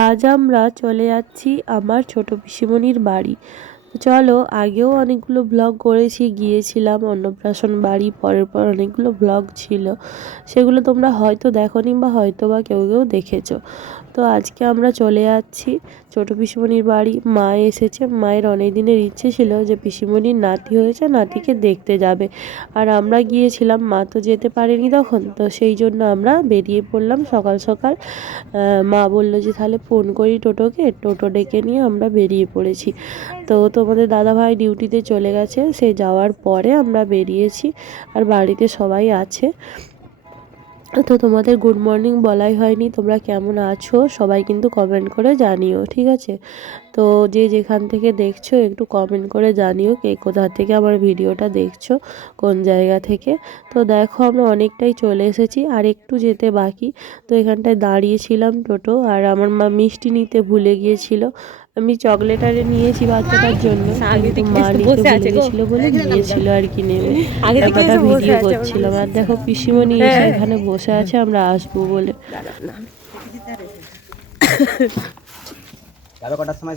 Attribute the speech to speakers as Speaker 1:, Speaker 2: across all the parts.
Speaker 1: আজ আমরা চলে যাচ্ছি আমার ছোট পিসিমণির বাড়ি। চলো, আগেও অনেকগুলো ব্লগ করেছি, গিয়েছিলাম, অন্নপ্রাশন বাড়ি, পরের পর অনেকগুলো ব্লগ ছিল। সেগুলো তোমরা হয়তো দেখোনি বা হয়তো বা কেউ কেউ দেখেছ। তো আজকে আমরা চলে যাচ্ছি। ছোটো পিসিমণির বাড়ি। মা এসেছে। মায়ের অনেক দিনের ইচ্ছে ছিল যে পিসিমণির নাতি হয়েছে, নাতিকে দেখতে যাবে। আর আমরা গিয়েছিলাম, মা তো যেতে পারেনি তখন। তো সেই জন্য আমরা বেরিয়ে পড়লাম সকাল সকাল। মা বলল যে, তাহলে ফোন করি টোটোকে। টোটো ডেকে নিয়ে আমরা বেরিয়ে পড়েছি। তো তোমাদের দাদাভাই ডিউটিতে চলে গেছে। সে যাওয়ার পরে আমরা বেরিয়েছি। আর বাড়িতে সবাই আছে। তো তোমাদের গুড মর্নিং বলাই হয়নি, তোমরা কেমন আছো? সবাই কিন্তু কমেন্ট করে জানিও, ঠিক আছে? তো যে যেখান থেকে দেখছ, একটু কমেন্ট করে জানিও কে কোথা থেকে আমার ভিডিওটা দেখছ, কোন জায়গা থেকে। তো দেখো, আমরা অনেকটাই চলে এসেছি, আর একটু যেতে বাকি। তো এখানটায় দাঁড়িয়েছিলাম টোটো, আর আমার মা মিষ্টি নিতে ভুলে গিয়েছিল। আমি চকলেট আরে নিয়েছি বাচ্চাটার জন্য। মা নিতে বলে নিয়েছিল আর কি নেবে।
Speaker 2: আগে থেকে
Speaker 1: ভিডিও করছিলাম। আর দেখো পিসিমণি এসে এখানে বসে আছে আমরা আসব বলে।
Speaker 3: কটার সময়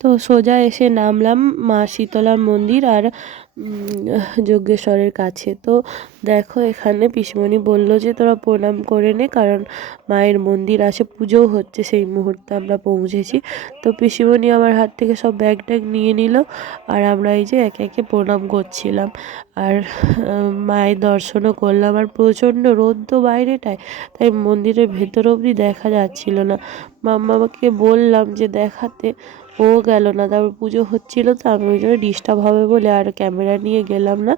Speaker 1: তো সোজা এসে নামলাম মা শীতলার মন্দির আর যজ্ঞেশ্বরের কাছে। তো দেখো, এখানে পিসমণি বলল যে, তোরা প্রণাম করে নে, কারণ মায়ের মন্দির আছে, পুজোও হচ্ছে, সেই মুহূর্তে আমরা পৌঁছেছি। তো পিসিমণি আমার হাত থেকে সব ব্যাগ ট্যাগ নিয়ে নিল, আর আমরা এই যে একে একে প্রণাম করছিলাম। আর মায়ের দর্শনও করলাম। আর প্রচণ্ড রোদ তো বাইরেটায়, তাই মন্দিরের ভেতর অবধি দেখা যাচ্ছিল না। মাম্মাকে বললাম যে, দেখাতে ও গেল না, তারপর পুজো হচ্ছিল, তো আমি ওই জন্য ডিস্টার্ব হবে বলে আর ক্যামেরা নিয়ে গেলাম না।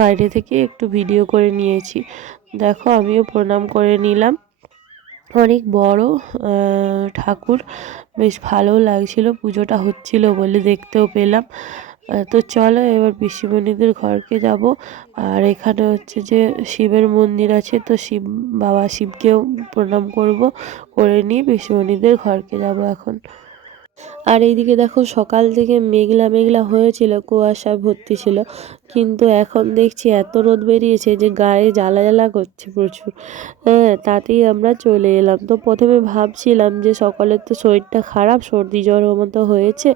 Speaker 1: বাইরে থেকে একটু ভিডিও করে নিয়েছি। দেখো, আমিও প্রণাম করে নিলাম। অনেক বড় ঠাকুর। বেশ ভালো লাগছিল, পুজোটা হচ্ছিল বলে দেখতেও পেলাম। তো চলো, এবার পিসিমণিদের ঘরকে যাব। আর এখানে হচ্ছে যে শিবের মন্দির আছে, তো শিব, বাবা শিবকেও প্রণাম করব, করে নিয়ে পিসিমণিদের ঘরকে যাব এখন। আর এইদিকে দেখো সকাল থেকে মেঘলা মেঘলা হয়েছিল কুয়াশা ভর্তি ছিল। কিন্তু এখন দেখছি এত রোদ বেরিয়েছে যে গায়ে জ্বালা জ্বালা করছে প্রচুর। হ্যাঁ তাতেই আমরা চলে এলাম। তো প্রথমে ভাবছিলাম যে সকালের তো শরীরটা খারাপ, সর্দি জ্বর মতো হয়েছে,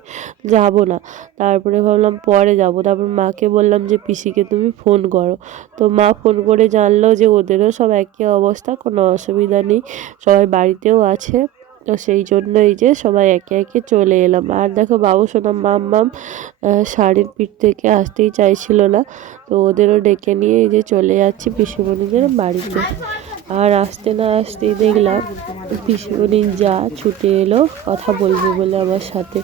Speaker 1: যাব না। তারপরে ভাবলাম পরে যাব। তারপর মাকে বললাম যে, পিসিকে তুমি ফোন করো। তো মা ফোন করে জানলো যে ওদেরও সব একই অবস্থা, কোনো অসুবিধা নেই, সবাই বাড়িতেও আছে। তো সেই জন্য এই যে সবাই একে একে চলে এলাম। আর দেখো বাবু সোনা মাম মাম শাড়ির পিঠ থেকে আসতেই চাইছিল না। তো ওদেরও ডেকে নিয়ে এই যে চলে যাচ্ছি পিসিমণিদের বাড়িতে। আর আসতে না আসতেই দেখলাম পিসিমণির যা ছুটে এলো কথা বলবে বলে আমার সাথে।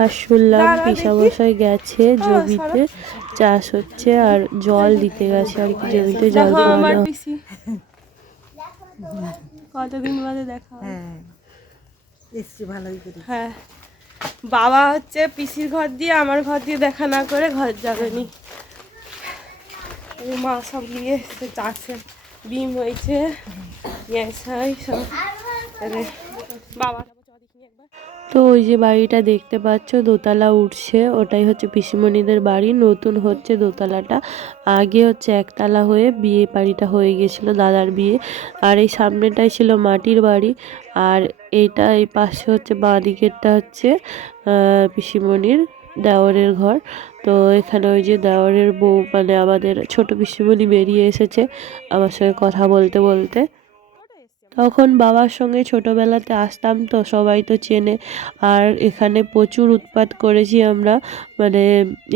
Speaker 1: আর শুনলাম পিসামশাই গেছে জমিতে চাষ হচ্ছে আর জল দিতে গেছে আর কি জমিতে জল
Speaker 2: পিসি। কতদিন বাদে দেখা।
Speaker 4: হ্যাঁ এসছি ভালোই করি।
Speaker 2: হ্যাঁ বাবা হচ্ছে পিসির ঘর দিয়ে আমার ঘর দিয়ে দেখা না করে ঘর যাবেনি। মা সব নিয়ে এসছে চাষে বিম হয়েছে গ্যাস হয় সব বাবা।
Speaker 1: তো ওই যে বাড়িটা দেখতে পাচ্ছ, দোতলা উঠছে। ওটাই হচ্ছে পিসিমণিদের বাড়ি, নতুন হচ্ছে দোতলাটা। আগে হচ্ছে একতলা হয়ে বিয়ে বাড়িটা হয়ে গেছিল দাদার বিয়ে। আর এই সামনেটাই ছিল মাটির বাড়ি। আর এইটা এই পাশে হচ্ছে বাঁ দিকেরটা হচ্ছে পিসিমণির দেওয়ারের ঘর। তো এখানে ওই যে দেওয়ারের বউ মানে আমাদের ছোট পিসিমণি বেরিয়ে এসেছে। আমার সঙ্গে কথা বলতে বলতে। তখন বাবার সঙ্গে ছোটবেলাতে আসতাম তো সবাই তো চেনে। আর এখানে প্রচুর উৎপাত করেছি আমরা। মানে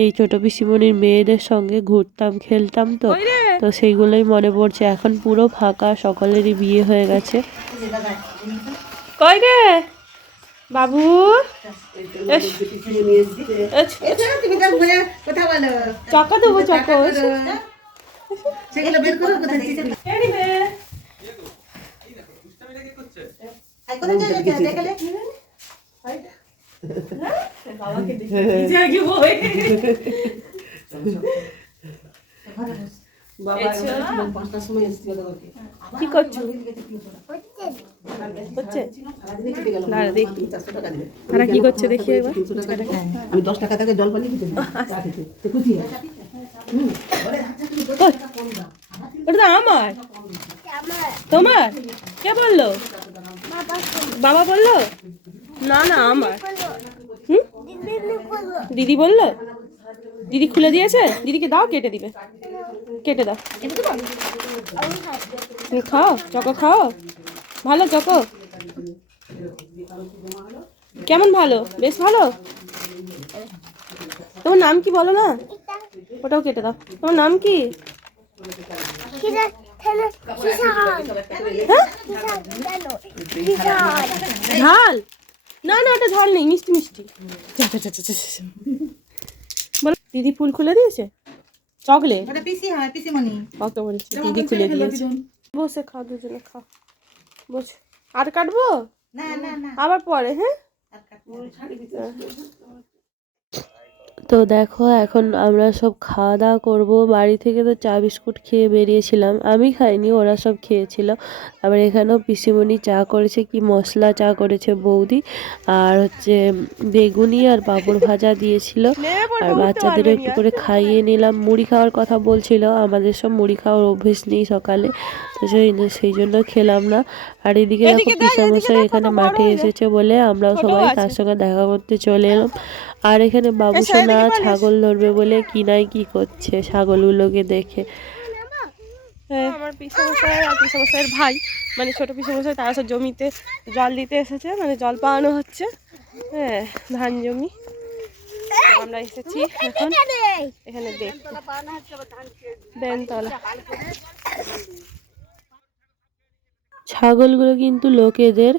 Speaker 1: এই ছোট পিসিমণির মেয়েদের সঙ্গে ঘুরতাম খেলতাম তো। তো সেইগুলোই মনে পড়ছে। এখন পুরো ফাঁকা সকলেরই বিয়ে হয়ে গেছে।
Speaker 2: কই রে? বাবু? চকা দেবো চকা।
Speaker 4: সেগুলো বের করো কোথায় আর কোথায় যাবে কেন দেখালে
Speaker 2: কি করছ হচ্ছে? না দেখি। তারা কি করছে দেখি একবার?
Speaker 4: আমি দশ টাকা। থেকে জল পানি দিতে
Speaker 2: ওটা তো আমার। তোমার? কে বলল? বাবা বলল? না না আমার। হুম? দিদি বলল? দিদি খুলে দিয়েছে? দিদিকে দাও কেটে দিবে। কেটে দাও। তুমি খাও চকো খাও। ভালো চকো? কেমন ভালো? বেশ ভালো? তোমার নাম কি বলো না? ওটাও কেটে দাও। তোমার নাম কি? ঝাল? না না ওটা ঝাল নেই মিষ্টি মিষ্টি। বলো দিদি ফুল খুলে দিয়েছে? চকলেট?
Speaker 3: হয়
Speaker 2: বলেছি দিদি খুলে দিয়েছে। বসে দুজনে বসে আর কাটবো?
Speaker 3: না না না।
Speaker 2: আবার পরে হ্যাঁ।
Speaker 1: তো দেখো, এখন আমরা সব খাওয়া দাওয়া করব। বাড়ি থেকে তো চা বিস্কুট খেয়ে বেরিয়েছিলাম। আমি খাইনি, ওরা সব খেয়েছিল। আবার এখানেও পিসিমণি চা করেছে, কি মশলা চা করেছে বৌদি। আর হচ্ছে বেগুনি আর পাঁপড় ভাজা দিয়েছিল। আর বাচ্চাদেরও একটু করে খাইয়ে নিলাম। মুড়ি খাওয়ার কথা বলছিল, আমাদের সব মুড়ি খাওয়ার অভ্যেস নেই সকালে। তো সেই সেই জন্য খেলাম না। আর এদিকে দেখো
Speaker 2: দেখ,
Speaker 1: পিসামশাই এখানে মাঠে এসেছে বলে আমরাও সবাই তার সঙ্গে দেখা করতে চলে এলাম। আর এখানে বাবুসোনা ছাগল ধরবে বলে কি নাই কি করছে ছাগলগুলোকে দেখে।
Speaker 2: হ্যাঁ, আমার পিসামশাই আর পিসামশাইয়ের ভাই মানে ছোট পিসামশাই তারা সব জমিতে জল দিতে এসেছে মানে জল পাওয়ানো হচ্ছে। হ্যাঁ ধান জমি। আমরা এসেছি এখন। এখানে দেখতে। দেন তলা
Speaker 1: ছাগলগুলো কিন্তু লোকেদের,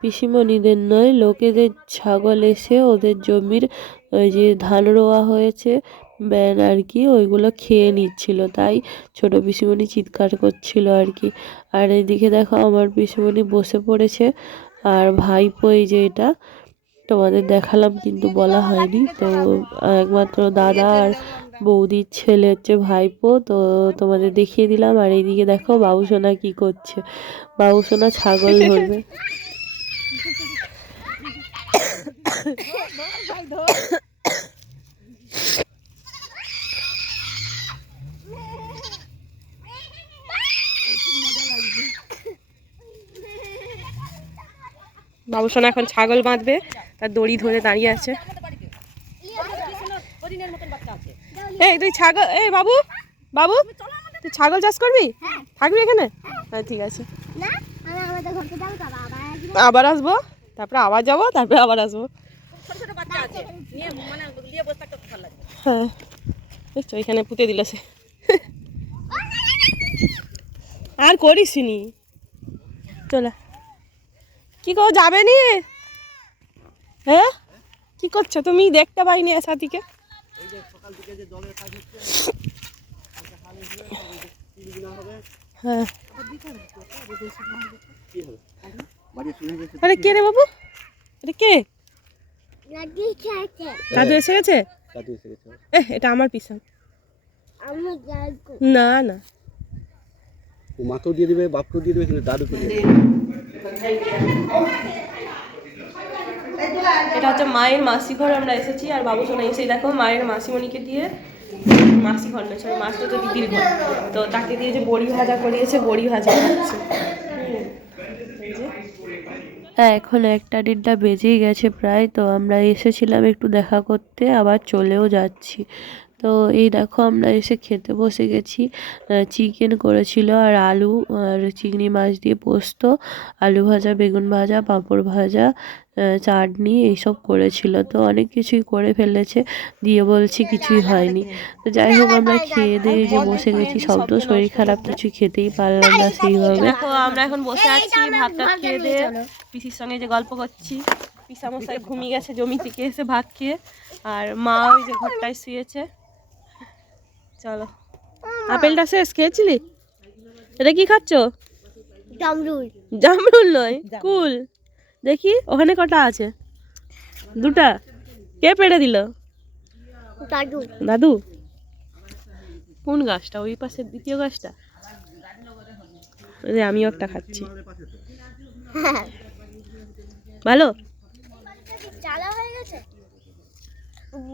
Speaker 1: পিসিমণিদের নয়, লোকেদের ছাগল এসে ওদের জমির ওই যে ধান রোয়া হয়েছে, ব্যান আর কি, ওইগুলো খেয়ে নিচ্ছিল। তাই ছোট পিসিমণি চিৎকার করছিল আর কি। আর এইদিকে দেখো আমার পিসিমণি বসে পড়েছে, আর ভাইপো এই যে এটা, তোমাদের দেখালাম কিন্তু বলা হয়নি। তো একমাত্র দাদা আর বৌদির ছেলে হচ্ছে ভাইপো, তো তোমাদের দেখিয়ে দিলাম। আর এইদিকে দেখো বাবুসোনা কি করছে। বাবুসোনা ছাগল ধরবে।
Speaker 2: বাবুসোনা এখন ছাগল বাঁধবে, তার দড়ি ধরে দাঁড়িয়ে আছে। এই তুই ছাগল এই বাবু বাবু তুই ছাগল চাষ করবি? থাকবি এখানে? হ্যাঁ। ঠিক আছে।
Speaker 5: আবার আসব।
Speaker 2: আবার আসব? তারপরে আবার যাব তারপরে আবার আসব। হ্যাঁ। দেখছ এখানে পুঁতে দিল সে। আর করিস নি। চলে। কি কো যাবে নি? হ্যাঁ? কি করছ তুমি? দেখতে পাইনি সাথীকে হ্যাঁ। আরে কে রে বাবু? আরে কে? দাদু এসে গেছে। এ এটা আমার পিসা
Speaker 5: আমি যাব
Speaker 2: না না।
Speaker 6: মাকেও দিয়ে দেবে বাপকেও দিয়ে দেবে কিন্তু দাদুকে দিয়ে দেবে।
Speaker 2: এটা হচ্ছে মায়ের মাসি ঘর আমরা এসেছি আর বাবু সোনা এসে দেখো মায়ের মাসিমণিকে দিয়ে মাসি ঘর না সরি মাসটা তো দিদির ঘর তো তাকে দিয়ে যে বড়ি ভাজা করিয়েছে, বড়ি ভাজা খাচ্ছে।
Speaker 1: হ্যাঁ এখন একটা দেড়টা বেজেই গেছে প্রায়, তো আমরা এসেছিলাম একটু দেখা করতে, আবার চলেও যাচ্ছি তো এই দেখো আমরা এসে খেতে বসে গেছি। চিকেন করেছিল আর আলু আর চিংড়ি মাছ দিয়ে পোস্ত, আলু ভাজা, বেগুন ভাজা, পাঁপড় ভাজা চাটনি এইসব করেছিল। তো অনেক কিছুই করে ফেলেছে, দিয়ে বলছি কিছুই হয়নি। তো যাই হোক আমরা খেয়ে দিয়ে যে বসে গেছি, সব তো শরীর খারাপ কিছু খেতেই পারলাম না সেইভাবে।
Speaker 2: আমরা এখন বসে আছি ভাত খেয়ে দিয়ে পিসির সঙ্গে যে গল্প করছি। পিসা মশাই ঘুমিয়ে গেছে জমি থেকে এসে ভাত খেয়ে, আর মা ওই যে ঘরটায় শুয়েছে। চলো। আপেলটা শেষ খেয়েছিলি? এটা কি খাচ্ছ?
Speaker 5: ডমরুল
Speaker 2: জামরুল নয় কুল। দেখি ওখানে কটা আছে? দুটা। কে পেড়ে দিল?
Speaker 5: দাদু।
Speaker 2: দাদু? কোন গাছটা? ওই পাশের দ্বিতীয় গাছটা? ওই আমিও একটা খাচ্ছি। ভালো?
Speaker 5: চালা হয়ে গেছে?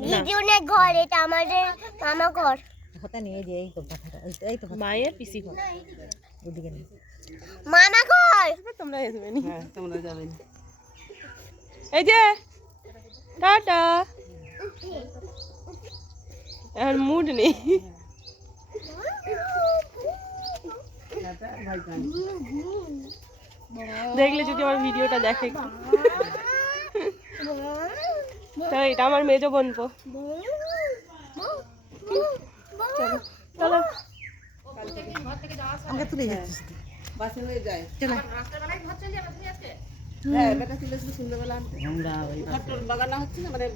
Speaker 5: দিদিনের ঘর এটা আমাদের মামা ঘর।
Speaker 3: নিয়ে যে এই তো এই তো-
Speaker 2: মায়ের পিসি ঘর।
Speaker 3: ওদিকে নেই
Speaker 5: মামা ঘর
Speaker 2: তোমরা আসবে নি।
Speaker 4: হ্যাঁ তোমরা যাবেন
Speaker 2: এই যে টাটা। আর মুড নেই। দেখলে যদি আমার ভিডিওটা দেখে। তো এটা আমার মেজো বোনপো চলো। চলো।
Speaker 3: আমাকে তুলে যাচ্ছিস
Speaker 4: বাসে হয়ে যায়।
Speaker 3: চলো।
Speaker 4: হ্যাঁ বেটা চলে সন্ধ্যাবেলা আনতে। হচ্ছে না মানে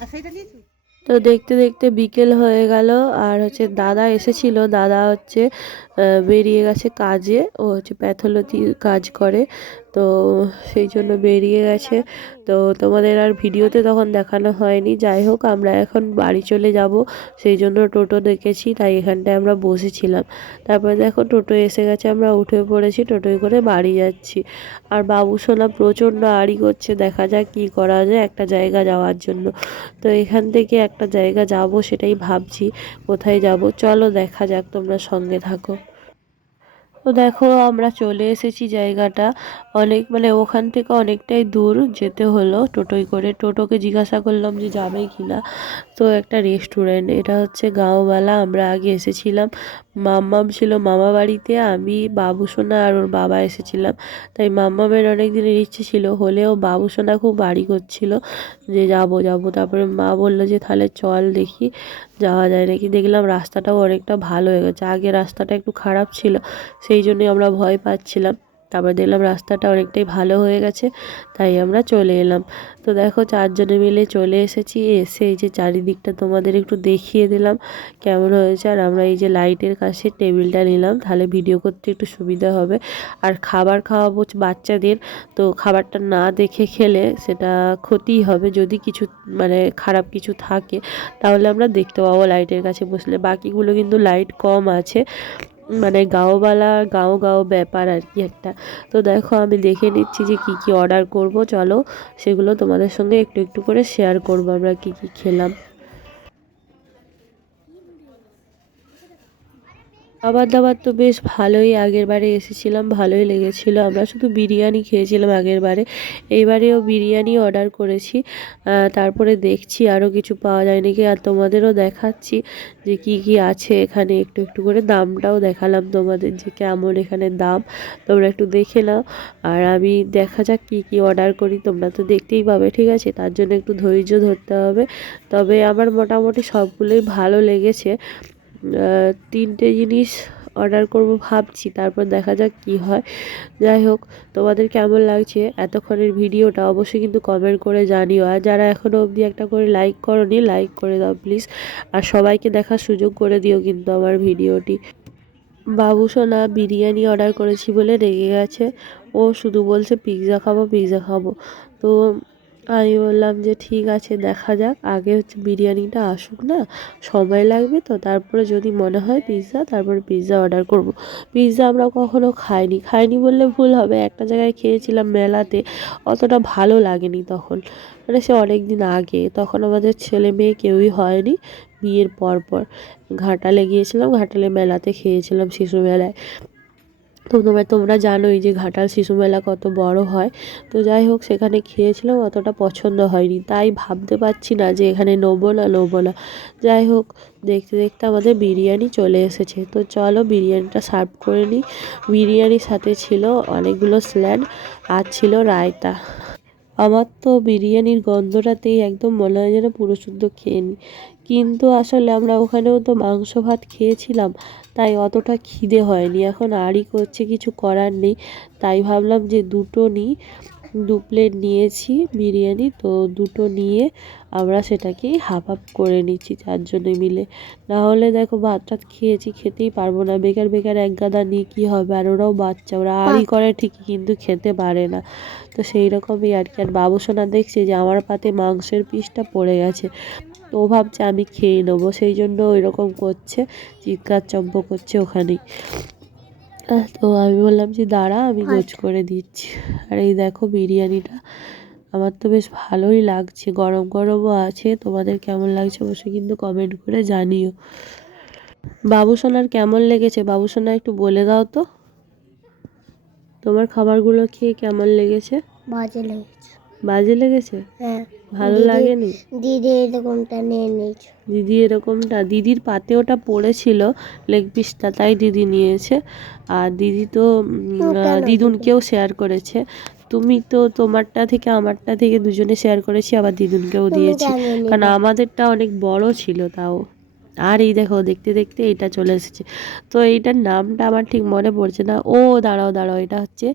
Speaker 3: আর সেইটা নিয়েছি
Speaker 1: তো দেখতে দেখতে বিকেল হয়ে গেল আর হচ্ছে দাদা এসেছিল। দাদা হচ্ছে বেরিয়ে গেছে কাজে। ও হচ্ছে প্যাথোলজি কাজ করে। তো সেই জন্য বেরিয়ে গেছে। তো তোমাদের আর ভিডিওতে তখন দেখানো হয়নি। যাই হোক, আমরা এখন বাড়ি চলে যাব। সেই জন্য টোটো দেখেছি, তাই এখানটায় আমরা বসেছিলাম। তারপরে দেখো, টোটো এসে গেছে, আমরা উঠে পড়েছি, টোটোয় করে বাড়ি যাচ্ছি। আর বাবু সোনা প্রচণ্ড আড়ি করছে, দেখা যাক কী করা যায় একটা জায়গা যাওয়ার জন্য। তো এখান থেকে একটা জায়গা যাব সেটাই ভাবছি, কোথায় যাব? চলো দেখা যাক, তোমরা সঙ্গে থাকো। তো দেখো, আমরা চলে এসেছি জায়গাটা। অনেক মানে ওখান থেকে অনেকটাই দূর যেতে হলো টোটোয় করে। টোটোকে জিজ্ঞাসা করলাম যে যাবে কি না তো একটা রেস্টুরেন্ট এটা হচ্ছে গাঁওবেলা আমরা আগে এসেছিলাম। মাম্মাম ছিল মামা বাড়িতে, আমি, বাবুসোনা আর ওর বাবা এসেছিলাম। তাই মাম্মামের অনেক দিনের ইচ্ছে ছিল, হলেও বাবু সোনা খুব বাড়ি করছিল যে যাব যাব। তারপরে মা বলল যে, তাহলে চল দেখি, যাওয়া যায় নাকি? দেখলাম রাস্তাটাও অনেকটা ভালো হয়ে গেছে। আগে রাস্তাটা একটু খারাপ ছিল, সেই জন্যই আমরা ভয় পাচ্ছিলাম। তারপর দেখলাম রাস্তাটা অনেকটাই ভালো হয়ে গেছে, তাই আমরা চলে এলাম। তো দেখো চারজনে মিলে চলে এসেছি, এসে এই যে চারিদিকটা তোমাদের একটু দেখিয়ে দিলাম কেমন হয়েছে। আর আমরা এই যে লাইটের কাছে টেবিলটা নিলাম, তাহলে ভিডিও করতে একটু সুবিধা হবে। আর খাবার খাওয়াবো বাচ্চাদের, তো খাবারটা না দেখে খেলে সেটা ক্ষতিই হবে। যদি কিছু মানে খারাপ কিছু থাকে, তাহলে আমরা দেখতে পাবো লাইটের কাছে বসলে। বাকিগুলো কিন্তু লাইট কম আছে। মানে গাঁওবালা গাঁও গাঁও ব্যাপার আর কি একটা। তো দেখো, আমি দেখে নিচ্ছি যে কি কি অর্ডার করব। চলো, সেগুলো তোমাদের সঙ্গে একটু একটু করে শেয়ার করব আমরা কি কি খেলাম। খাবার দাবার তো বেশ ভালোই, আগের বারে এসেছিলাম, ভালোই লেগেছিল। আমরা শুধু বিরিয়ানি খেয়েছিলাম আগের বারে। এইবারেও বিরিয়ানি অর্ডার করেছি। তারপরে দেখছি আরও কিছু পাওয়া যায় নাকি, আর তোমাদেরও দেখাচ্ছি যে কি কি আছে এখানে। একটু একটু করে দামটাও দেখালাম তোমাদের যে কেমন এখানে দাম। তোমরা একটু দেখে নাও। আর আমি দেখা যাক কি কি অর্ডার করি, তোমরা তো দেখতেই পাবে, ঠিক আছে? তার জন্য একটু ধৈর্য ধরতে হবে। তবে আমার মোটামুটি সবগুলোই ভালো লেগেছে। তিনটে জিনিস অর্ডার করব ভাবছি, তারপর দেখা যাক কি হয়। যাই হোক, তোমাদের কেমন লাগছে এতক্ষণের ভিডিওটা অবশ্যই কিন্তু কমেন্ট করে জানিও। আর যারা এখনও অবধি একটা করে লাইক করনি লাইক করে দাও প্লিজ আর সবাইকে দেখার সুযোগ করে দিও কিন্তু আমার ভিডিওটি। বাবু সোনা বিরিয়ানি অর্ডার করেছি বলে রেগে গেছে। ও শুধু বলছে পিৎজা খাব পিৎজা খাব। তো আমি বললাম যে, ঠিক আছে, দেখা যাক। আগে হচ্ছে বিরিয়ানিটা আসুক না, সময় লাগবে তো। তারপরে যদি মনে হয় পিৎজা তারপরে পিৎজা অর্ডার করব। পিৎজা আমরা কখনো খাইনি। খাইনি বললে ভুল হবে। একটা জায়গায় খেয়েছিলাম মেলাতে, অতটা ভালো লাগেনি তখন। মানে সে অনেক দিন আগে। তখন আমাদের ছেলে মেয়ে কেউই হয়নি বিয়ের পর পর। ঘাটালে গিয়েছিলাম, ঘাটালে মেলাতে খেয়েছিলাম শিশু মেলায় তো তোমরা তোমরা জানোই যে ঘাটাল শিশু মেলা কত বড় হয়। তো যাই হোক, সেখানে খেয়েছিলাম, অতটা পছন্দ হয়নি। তাই ভাবতে পারছি না যে এখানে নেব না নেব না। যাই হোক, দেখতে দেখতে আমাদের বিরিয়ানি চলে এসেছে। তো চলো বিরিয়ানিটা সার্ভ করে নিই। বিরিয়ানির সাথে ছিল অনেকগুলো স্যালাড আর ছিল রায়তা। আমার তো বিরিয়ানির গন্ধটাতেই একদম মনে হয় যেন পুরো শুদ্ধ খেয়ে নিই কিন্তু আসলে আমরা ওখানেও তো মাংস ভাত খেয়েছিলাম, তাই অতটা খিদে হয়নি। এখন আড়ি করছে, কিছু করার নেই। তাই ভাবলাম যে দুটো নিই। দু প্লেট নিয়েছি বিরিয়ানি তো দুটো নিয়ে আমরা সেটাকেই হাফ হাফ করে নিচ্ছি চারজনে মিলে। না হলে দেখো ভাত টাত খেয়েছি খেতেই পারব না। বেকার বেকার এক গাদা নিয়ে কী হবে? আর ওরাও বাচ্চা ওরা আড়ি করে ঠিকই কিন্তু খেতে পারে না। তো সেই রকমই আর কি। আর বাবু সোনা দেখছে যে আমার পাতে মাংসের পিসটা পড়ে গেছে। তো ও ভাবছে আমি খেয়ে নেব। সেই জন্য ওই রকম করছে চিৎকার চম্প করছে ওখানেই। তো আমি বললাম যে দাঁড়া আমি গোছ করে দিচ্ছি। আর এই দেখো বিরিয়ানিটা। আমার তো বেশ ভালোই লাগছে। গরম গরমও আছে। তোমাদের কেমন লাগছে অবশ্যই কিন্তু কমেন্ট করে জানিও। বাবুসোনার কেমন লেগেছে? বাবুসোনা একটু বলে দাও তো। তোমার খাবারগুলো খেয়ে কেমন লেগেছে?
Speaker 5: মজা লেগেছে।
Speaker 1: বাজে লেগেছে?
Speaker 5: হ্যাঁ।
Speaker 1: ভালো লাগেনি?
Speaker 5: দিদি এরকমটা নিয়ে নিয়েছে।
Speaker 1: দিদি এরকমটা দিদির পাতে ওটা পড়েছিল লেগ পিসটা তাই দিদি নিয়েছে। আর দিদি তো দিদুনকেও শেয়ার করেছে। তুমি তো তোমারটা থেকে আমারটা থেকে দুজনে শেয়ার করেছি আবার দিদুনকেও দিয়েছি। কারণ আমাদেরটা অনেক বড় ছিল তাও। আর এই দেখো দেখতে দেখতে এটা চলে এসেছে। তো এইটার নামটা আমার ঠিক মনে পড়ছে না। ও দাঁড়াও দাঁড়াও এটা হচ্ছে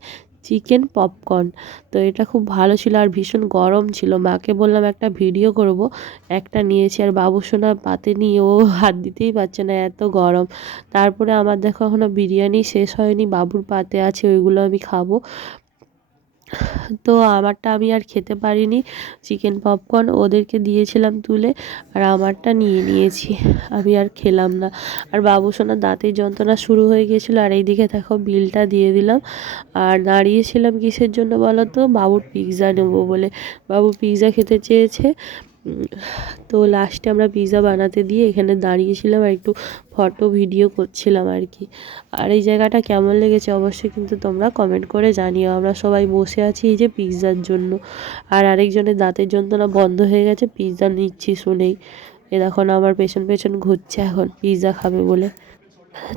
Speaker 1: চিকেন পপকর্ন। তো এটা খুব ভালো ছিল আর ভীষণ গরম ছিল। মাকে বললাম, একটা ভিডিও করব। একটা নিয়েছি। আর বাবু সোনা পাতে নিয়ে ও হাত দিতেই পারছে না, এত গরম। তারপরে আমার দেখো এখনও বিরিয়ানি শেষ হয়নি। বাবুর পাতে আছে, ওইগুলো আমি খাব। তো আমারটা আমি আর খেতে পারিনি। চিকেন পপকর্ন ওদেরকে দিয়েছিলাম তুলে আর আমারটা নিয়ে নিয়েছি। আমি আর খেলাম না। আর বাবু সোনার দাঁতের যন্ত্রণা শুরু হয়ে গিয়েছিল আর এইদিকে দেখো বিলটা দিয়ে দিলাম। আর দাঁড়িয়েছিলাম কিসের জন্য বলো তো? বাবুর পিৎজা নেব বলে। বাবু পিৎজা খেতে চেয়েছে। তো লাস্টে আমরা পিৎজা বানাতে দিয়ে এখানে দাঁড়িয়েছিলাম আর একটু ফটো ভিডিও করছিলাম আর কি। আর এই জায়গাটা কেমন লেগেছে অবশ্যই কিন্তু তোমরা কমেন্ট করে জানিও। আমরা সবাই বসে আছি এই যে পিৎজার জন্য। আর আরেকজনের দাঁতের যন্ত্রণা বন্ধ হয়ে গেছে পিৎজা নিচ্ছি শুনেই। এ দেখো আমার পেছন পেছন ঘুরছে এখন পিৎজা খাবে বলে।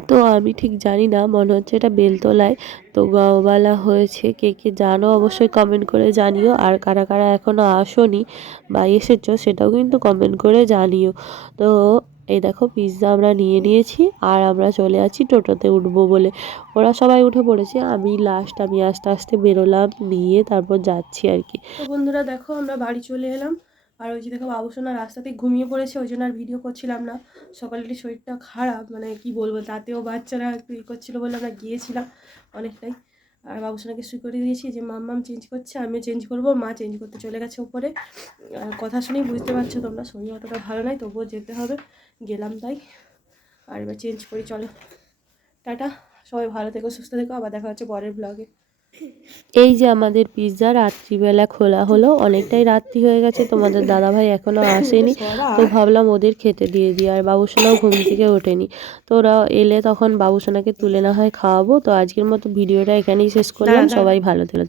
Speaker 1: তো আমি ঠিক জানি না, মনে হচ্ছে এটা বেলতলায়। তো গাঁওবালা হয়েছে, কে কে জানো অবশ্যই কমেন্ট করে জানিও। আর কারা কারা এখনও আসোনি বা এসেছ সেটাও কিন্তু কমেন্ট করে জানিও। তো এই দেখো পিৎজা আমরা নিয়ে নিয়েছি আর আমরা চলে আছি টোটোতে উঠবো বলে। ওরা সবাই উঠে পড়েছে, আমি লাস্ট আমি আস্তে আস্তে বেরোলাম, নিয়ে তারপর যাচ্ছি আর কি।
Speaker 2: বন্ধুরা দেখো, আমরা বাড়ি চলে এলাম। আর ওই যে দেখো বাবুসোনা রাস্তাতে ঘুমিয়ে পড়েছে, ওই জন্য আর ভিডিও করছিলাম না। সকালের শরীরটা খারাপ মানে কি বলব, তাতেও বাচ্চারা একটু ই করছিল বলে আমরা গিয়েছিলাম অনেকটাই। আর বাবুসোনাকে শুয়ে করে দিয়েছি, যে মাম্মাম চেঞ্জ করছে, আমিও চেঞ্জ করব, মা চেঞ্জ করতে চলে গেছে উপরে। কথা শুনেই বুঝতে পারছ তোমরা, শরীর অতটা ভালো নয় তবুও যেতে হবে। গেলাম তাই। আর এবার চেঞ্জ করি, চলো। টাটা। সবাই ভালো থেকো, সুস্থ থেকো, আবার দেখা হচ্ছে পরের ব্লগে
Speaker 1: এই যে আমাদের পিৎজা রাত্রিবেলা খোলা হলো অনেকটাই রাত্রি হয়ে গেছে তোমাদের দাদাভাই এখনও আসেনি। তো ভাবলাম ওদের খেতে দিয়ে দিই আর বাবুসোনাও ঘুম থেকে ওঠেনি। তো ওরা এলে তখন বাবুসোনাকে তুলে না হয় খাওয়াবো। তো আজকের মতো ভিডিওটা এখানেই শেষ করলাম। সবাই ভালো থেকো।